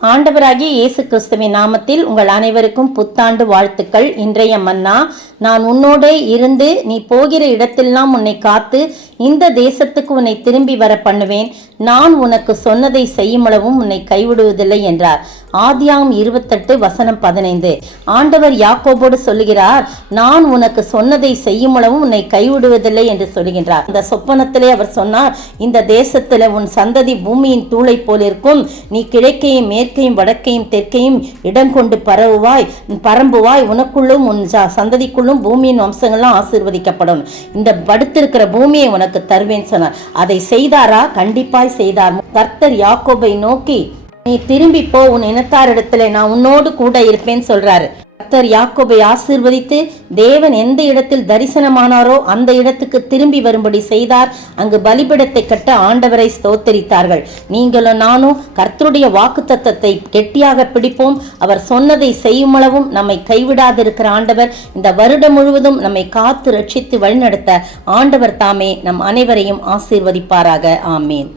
ஆண்டவராகிய இயேசு கிறிஸ்துவின் நாமத்தில் உங்கள் அனைவருக்கும் புத்தாண்டு வாழ்த்துக்கள். இன்றைய மன்னா, நான் உன்னோடே இருந்து நீ போகிற இடத்தெல்லாம் உன்னை காத்து இந்த தேசத்துக்கு உன்னை திரும்பி வர பண்ணுவேன். நான் உனக்கு சொன்னதை செய்யுமளவும் உன்னை கைவிடுவதில்லை என்றார். ஆதியாகமம் 28:15. ஆண்டவர் யாக்கோபோடு சொல்லுகிறார், நான் உனக்கு சொன்னதை செய்யுமளவும் உன்னை கைவிடுவதில்லை என்று சொல்லுகின்றார். இந்த சொப்பனத்திலே அவர் சொன்னார், இந்த தேசத்துல உன் சந்ததி பூமியின் தூளை போல் இருக்கும். நீ கிழக்கையும் மேற்கையும் வடக்கையும் தெற்கையும் இடம் கொண்டு பரம்புவாய். உனக்குள்ளும் உன் சந்ததிக்குள்ளும் பூமியின் வம்சங்கள்லாம் ஆசீர்வதிக்கப்படும். இந்த படுத்திருக்கிற பூமியை உனக்கு தருவேன் சொன்னார். அதை செய்தாரா? கண்டிப்பாய் செய்தார். கர்த்தர் யாக்கோபை நோக்கி, நீ திரும்பி போ, உன் இனத்தாரிடத்துல நான் உன்னோடு கூட இருப்பேன்னு சொல்றாரு. கர்த்தர் யாக்கோபை ஆசீர்வதித்து தேவன் எந்த இடத்தில் தரிசனமானாரோ அந்த இடத்துக்கு திரும்பி வரும்படி செய்தார். அங்கு பலிபீடத்தை கட்ட ஆண்டவரை ஸ்தோத்தரித்தார்கள். நீங்களும் நானும் கர்த்தருடைய வாக்குத்தத்தத்தை கெட்டியாக பிடிப்போம். அவர் சொன்னதை செய்யுமளவும் நம்மை கைவிடாதிருக்கிற ஆண்டவர் இந்த வருடம் முழுவதும் நம்மை காத்து ரட்சித்து வழிநடத்த ஆண்டவர் தாமே நம் அனைவரையும் ஆசீர்வதிப்பாராக. ஆமேன்.